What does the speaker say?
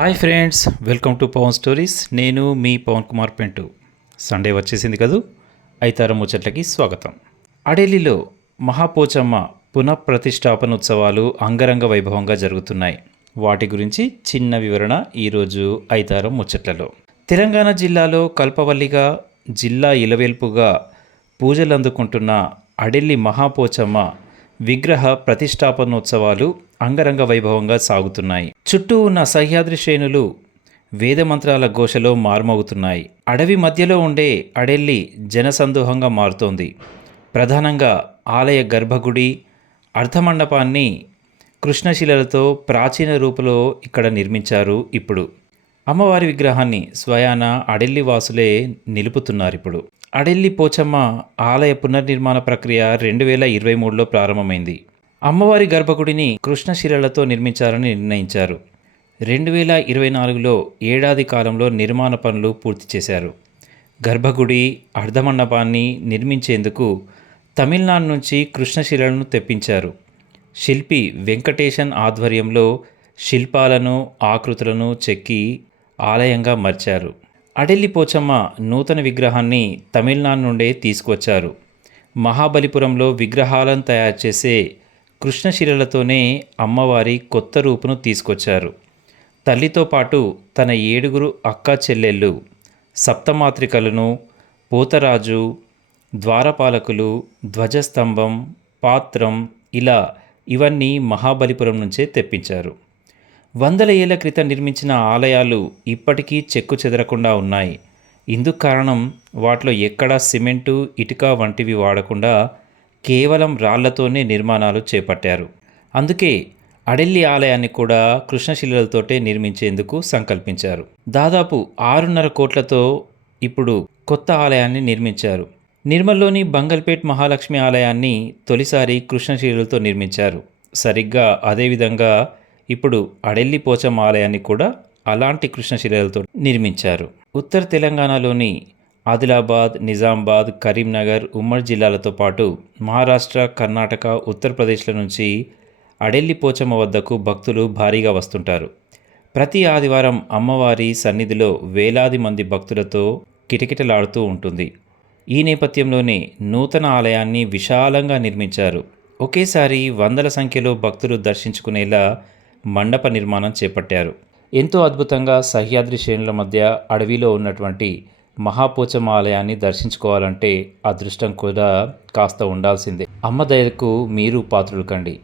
Hi friends, welcome to Pavan stories. నేను మీ Pavan Kumar Pentu. Sunday వచ్చేసింది కదూ. ఐతారం ముచ్చట్లకి స్వాగతం. అడేలిలో మహాపోచమ్మ పునఃప్రతిష్టాపన ఉత్సవాలు అంగరంగ వైభవంగా జరుగుతున్నాయి. వాటి గురించి చిన్న వివరణ ఈరోజు ఐతారం ముచ్చట్లలో. తెలంగాణ జిల్లాలో కల్పవల్లిగా, జిల్లా ఇలవేల్పుగా పూజలు అందుకుంటున్న అడెల్లి మహాపోచమ్మ విగ్రహ ప్రతిష్టాపనోత్సవాలు అంగరంగ వైభవంగా సాగుతున్నాయి. చుట్టూ ఉన్న సహ్యాద్రి శ్రేణులు వేదమంత్రాల ఘోషలో మార్మవుతున్నాయి. అడవి మధ్యలో ఉండే అడెల్లి జనసందోహంగా మారుతోంది. ప్రధానంగా ఆలయ గర్భగుడి, అర్ధమండపాన్ని కృష్ణశిలలతో ప్రాచీన రూపులో ఇక్కడ నిర్మించారు. ఇప్పుడు అమ్మవారి విగ్రహాన్ని స్వయాన అడెల్లి వాసులే నిలుపుతున్నారిప్పుడు. అడెల్లి పోచమ్మ ఆలయ పునర్నిర్మాణ ప్రక్రియ 2023లో ప్రారంభమైంది. అమ్మవారి గర్భగుడిని కృష్ణశిలలతో నిర్మించాలని నిర్ణయించారు. 2024లో ఏడాది కాలంలో నిర్మాణ పనులు పూర్తి చేశారు. గర్భగుడి, అర్ధమండపాన్ని నిర్మించేందుకు తమిళనాడు నుంచి కృష్ణశిలలను తెప్పించారు. శిల్పి వెంకటేశన్ ఆధ్వర్యంలో శిల్పాలను, ఆకృతులను చెక్కి ఆలయంగా మార్చారు. అడెల్లి పోచమ్మ నూతన విగ్రహాన్ని తమిళనాడు నుండే తీసుకొచ్చారు. మహాబలిపురంలో విగ్రహాలను తయారు చేసే కృష్ణశిలలతోనే అమ్మవారి కొత్త రూపును తీసుకొచ్చారు. తల్లితో పాటు తన 7 అక్క చెల్లెళ్ళు, సప్తమాత్రికలను, పోతరాజు, ద్వారపాలకులు, ధ్వజస్తంభం, పాత్రం ఇలా ఇవన్నీ మహాబలిపురం నుంచే తెప్పించారు. వందల ఏళ్ల క్రితం నిర్మించిన ఆలయాలు ఇప్పటికీ చెక్కు చెదరకుండా ఉన్నాయి. ఇందుకు కారణం వాటిలో ఎక్కడా సిమెంటు, ఇటుక వంటివి వాడకుండా కేవలం రాళ్లతోనే నిర్మాణాలు చేపట్టారు. అందుకే అడెల్లి ఆలయాన్ని కూడా కృష్ణశిలలతోటే నిర్మించేందుకు సంకల్పించారు. దాదాపు 6.5 కోట్లతో ఇప్పుడు కొత్త ఆలయాన్ని నిర్మించారు. నిర్మల్లోని బంగల్పేట్ మహాలక్ష్మి ఆలయాన్ని తొలిసారి కృష్ణశిలలతో నిర్మించారు. సరిగ్గా అదేవిధంగా ఇప్పుడు అడెల్లి పోచమ్మ ఆలయాన్ని కూడా అలాంటి కృష్ణశిలలతో నిర్మించారు. ఉత్తర తెలంగాణలోని ఆదిలాబాద్, నిజామాబాద్, కరీంనగర్, ఉమ్మడి జిల్లాలతో పాటు మహారాష్ట్ర, కర్ణాటక, ఉత్తరప్రదేశ్ల నుంచి అడెల్లి పోచమ్మ వద్దకు భక్తులు భారీగా వస్తుంటారు. ప్రతి ఆదివారం అమ్మవారి సన్నిధిలో వేలాది మంది భక్తులతో కిటకిటలాడుతూ ఉంటుంది. ఈ నేపథ్యంలోనే నూతన ఆలయాన్ని విశాలంగా నిర్మించారు. ఒకేసారి వందల సంఖ్యలో భక్తులు దర్శించుకునేలా మండప నిర్మాణం చేపట్టారు. ఎంతో అద్భుతంగా సహ్యాద్రి శ్రేణుల మధ్య అడవిలో ఉన్నటువంటి మహాపోచమ్మ ఆలయాన్ని దర్శించుకోవాలంటే అదృష్టం కూడా కాస్త ఉండాల్సిందే. అమ్మ దయకు మీరు పాత్రులు కండి.